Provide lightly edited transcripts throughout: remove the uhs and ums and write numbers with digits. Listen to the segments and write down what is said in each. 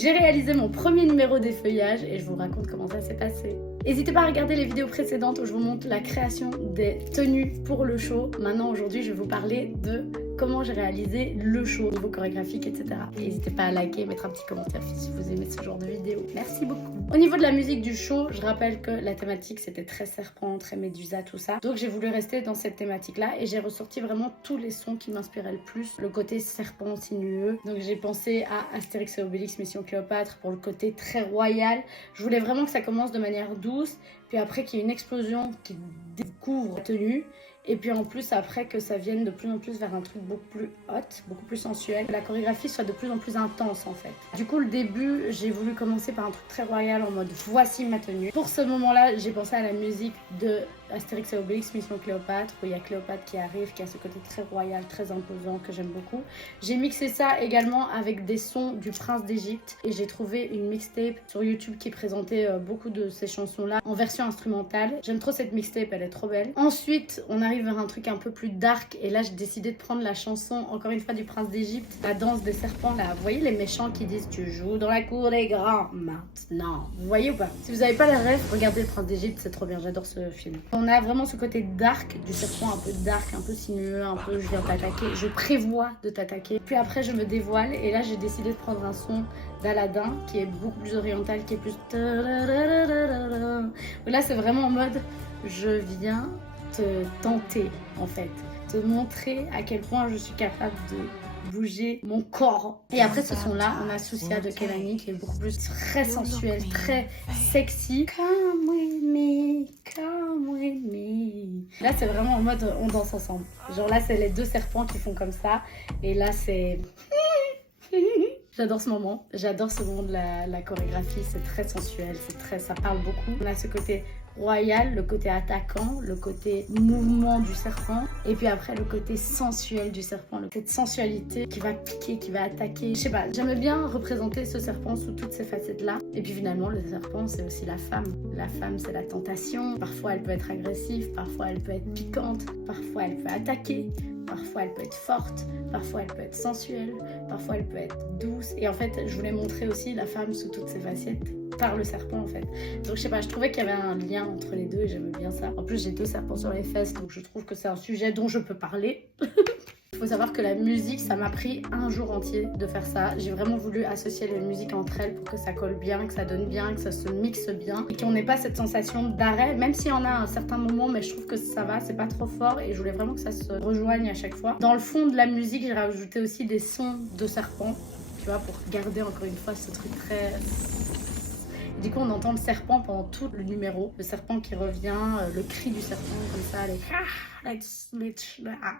J'ai réalisé mon premier numéro d'effeuillage et je vous raconte comment ça s'est passé. N'hésitez pas à regarder les vidéos précédentes où je vous montre la création des tenues pour le show. Maintenant, aujourd'hui, je vais vous parler de comment j'ai réalisé le show, au niveau chorégraphique, etc. N'hésitez pas à liker et mettre un petit commentaire si vous aimez ce genre de vidéo. Merci beaucoup. Au niveau de la musique du show, je rappelle que la thématique c'était très serpent, très médusa, tout ça. Donc j'ai voulu rester dans cette thématique-là et j'ai ressorti vraiment tous les sons qui m'inspiraient le plus. Le côté serpent sinueux. Donc j'ai pensé à Astérix et Obélix, Mission Cléopâtre pour le côté très royal. Je voulais vraiment que ça commence de manière douce, puis après qu'il y ait une explosion qui découvre la tenue. Et puis en plus après que ça vienne de plus en plus vers un truc beaucoup plus hot, beaucoup plus sensuel. Que la chorégraphie soit de plus en plus intense en fait. Du coup le début, j'ai voulu commencer par un truc très royal en mode voici ma tenue. Pour ce moment-là, j'ai pensé à la musique de Astérix et Obélix, Mission Cléopâtre, où il y a Cléopâtre qui arrive, qui a ce côté très royal, très imposant que j'aime beaucoup. J'ai mixé ça également avec des sons du Prince d'Égypte et j'ai trouvé une mixtape sur YouTube qui présentait beaucoup de ces chansons-là en version instrumentale. J'aime trop cette mixtape, elle est trop belle. Ensuite, on arrive vers un truc un peu plus dark et là j'ai décidé de prendre la chanson encore une fois du Prince d'Égypte, la danse des serpents là. Vous voyez les méchants qui disent tu joues dans la cour des grands maintenant. Vous voyez ou pas? Si vous n'avez pas la ref, regardez le Prince d'Égypte, c'est trop bien, j'adore ce film. On a vraiment ce côté dark du serpent, un peu dark, un peu sinueux, un peu je viens t'attaquer, je prévois de t'attaquer. Puis après je me dévoile et là j'ai décidé de prendre un son d'Aladin qui est beaucoup plus oriental, qui est plus... Là c'est vraiment en mode je viens te tenter en fait, te montrer à quel point je suis capable de bouger mon corps. Et après ce son là on a Soucia de Kehlani qui est beaucoup plus très sensuel, très sexy. Come with me, come with me. Là c'est vraiment en mode on danse ensemble, genre là c'est les deux serpents qui font comme ça et là c'est j'adore ce moment de la chorégraphie, c'est très sensuel, ça parle beaucoup. On a ce côté royal, le côté attaquant, le côté mouvement du serpent et puis après le côté sensuel du serpent, cette sensualité qui va piquer, qui va attaquer. Je sais pas, j'aimais bien représenter ce serpent sous toutes ces facettes là. Et puis finalement le serpent c'est aussi la femme. La femme c'est la tentation, parfois elle peut être agressive, parfois elle peut être piquante, parfois elle peut attaquer. Parfois elle peut être forte, parfois elle peut être sensuelle, parfois elle peut être douce. Et en fait, je voulais montrer aussi la femme sous toutes ses facettes par le serpent en fait. Donc je sais pas, je trouvais qu'il y avait un lien entre les deux et j'aimais bien ça. En plus j'ai deux serpents sur les fesses, donc je trouve que c'est un sujet dont je peux parler. Il faut savoir que la musique, ça m'a pris un jour entier de faire ça. J'ai vraiment voulu associer les musiques entre elles pour que ça colle bien, que ça donne bien, que ça se mixe bien et qu'on n'ait pas cette sensation d'arrêt, même s'il y en a à un certain moment, mais je trouve que ça va, c'est pas trop fort et je voulais vraiment que ça se rejoigne à chaque fois. Dans le fond de la musique, j'ai rajouté aussi des sons de serpents, tu vois, pour garder encore une fois ce truc très... Du coup, on entend le serpent pendant tout le numéro. Le serpent qui revient, le cri du serpent comme ça, les...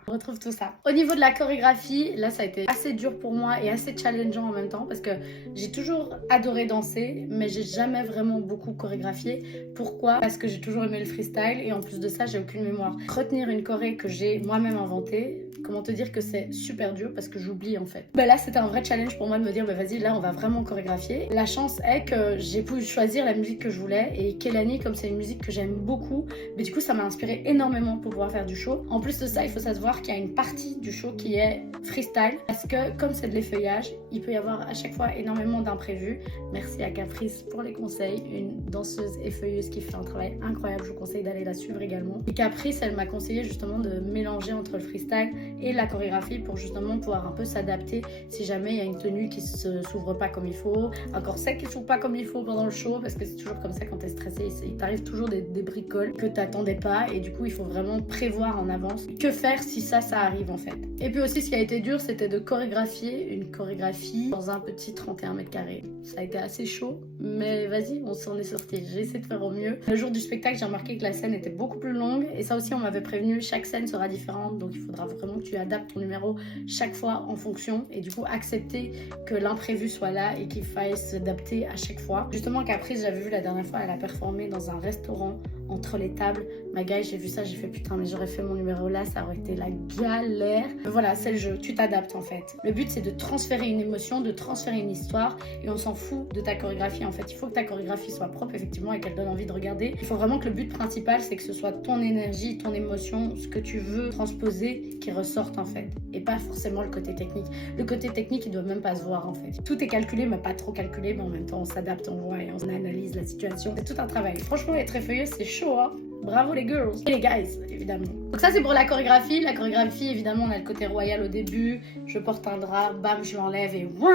On retrouve tout ça. Au niveau de la chorégraphie, là ça a été assez dur pour moi et assez challengeant en même temps parce que j'ai toujours adoré danser mais j'ai jamais vraiment beaucoup chorégraphié. Pourquoi? Parce que j'ai toujours aimé le freestyle et en plus de ça j'ai aucune mémoire. Retenir une choré que j'ai moi-même inventée, comment te dire que c'est super dur parce que j'oublie en fait. Là c'était un vrai challenge pour moi de me dire vas-y là on va vraiment chorégraphier. La chance est que j'ai pu choisir la musique que je voulais et Kehlani comme c'est une musique que j'aime beaucoup, mais du coup ça m'a inspiré énormément pour pouvoir faire du show. En plus de ça, il faut savoir qu'il y a une partie du show qui est freestyle parce que comme c'est de l'effeuillage, il peut y avoir à chaque fois énormément d'imprévus. Merci à Caprice pour les conseils, une danseuse effeuilleuse qui fait un travail incroyable. Je vous conseille d'aller la suivre également. Et Caprice, elle m'a conseillé justement de mélanger entre le freestyle et la chorégraphie pour justement pouvoir un peu s'adapter si jamais il y a une tenue qui ne s'ouvre pas comme il faut, un corset qui ne s'ouvre pas comme il faut pendant le show parce que c'est toujours comme ça quand tu es stressé. Il t'arrive toujours des bricoles que tu n'attendais pas et du coup il faut vraiment prévoir en avance que faire si ça arrive en fait. Et puis aussi ce qui a été dur c'était de chorégraphier une chorégraphie dans un petit 31 mètres carrés. Ça a été assez chaud mais vas-y on s'en est sorti. J'ai essayé de faire au mieux. Le jour du spectacle j'ai remarqué que la scène était beaucoup plus longue et ça aussi on m'avait prévenu, chaque scène sera différente donc il faudra vraiment que tu adaptes ton numéro chaque fois en fonction et du coup accepter que l'imprévu soit là et qu'il faille s'adapter à chaque fois. Justement Caprice j'avais vu la dernière fois elle a performé dans un restaurant entre les tables. Ma gueule, j'ai vu ça, j'ai fait putain mais j'aurais fait mon numéro là, ça aurait été la galère. Voilà, c'est le jeu, tu t'adaptes en fait. Le but c'est de transférer une émotion, de transférer une histoire et on s'en fout de ta chorégraphie en fait. Il faut que ta chorégraphie soit propre effectivement et qu'elle donne envie de regarder. Il faut vraiment que le but principal c'est que ce soit ton énergie, ton émotion, ce que tu veux transposer qui ressorte en fait. Et pas forcément le côté technique. Le côté technique il doit même pas se voir en fait. Tout est calculé mais pas trop calculé, mais en même temps on s'adapte, on voit et on analyse la situation. C'est tout un travail. Franchement les Tréfeuilleux c'est chaud hein. Bravo les girls et les guys évidemment. Donc ça c'est pour la chorégraphie. La chorégraphie évidemment on a le côté royal au début. Je porte un drap, bam je l'enlève et du coup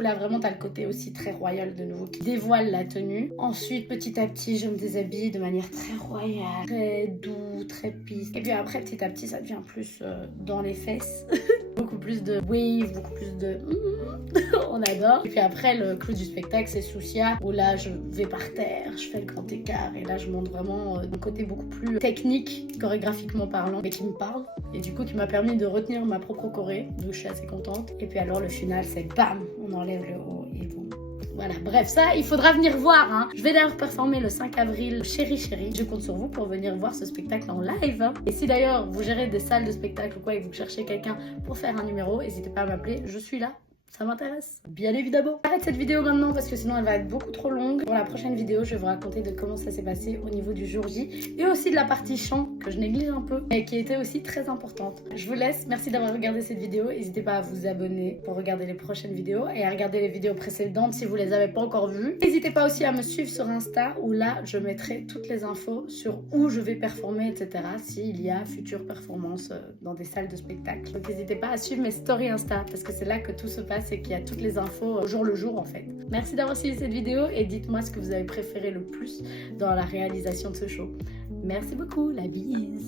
là vraiment t'as le côté aussi très royal de nouveau qui dévoile la tenue. Ensuite petit à petit je me déshabille de manière très royale, très doux, très peace. Et puis après petit à petit ça devient plus dans les fesses. Beaucoup plus de wave, beaucoup plus de on adore. Et puis après le clou du spectacle c'est Soucia où là je vais par terre, je fais le grand écart et là je montre vraiment un côté beaucoup plus technique chorégraphiquement parlant mais qui me parle et du coup qui m'a permis de retenir ma propre choré donc je suis assez contente. Et puis alors le final c'est bam, on enlève le haut et bon. Voilà, bref, ça, il faudra venir voir. Hein. Je vais d'ailleurs performer le 5 avril Chéri Chéri. Je compte sur vous pour venir voir ce spectacle en live. Hein. Et si d'ailleurs vous gérez des salles de spectacle ou quoi et vous cherchez quelqu'un pour faire un numéro, n'hésitez pas à m'appeler, je suis là. Ça m'intéresse, bien évidemment. J'arrête cette vidéo maintenant parce que sinon elle va être beaucoup trop longue. Pour la prochaine vidéo, je vais vous raconter de comment ça s'est passé au niveau du jour J et aussi de la partie chant que je néglige un peu et qui était aussi très importante. Je vous laisse, merci d'avoir regardé cette vidéo. N'hésitez pas à vous abonner pour regarder les prochaines vidéos et à regarder les vidéos précédentes si vous les avez pas encore vues. N'hésitez pas aussi à me suivre sur Insta où là je mettrai toutes les infos sur où je vais performer, etc. S'il y a futures performances dans des salles de spectacle. Donc n'hésitez pas à suivre mes stories Insta parce que c'est là que tout se passe et qu'il y a toutes les infos au jour le jour en fait. Merci d'avoir suivi cette vidéo et dites-moi ce que vous avez préféré le plus dans la réalisation de ce show. Merci beaucoup, la bise.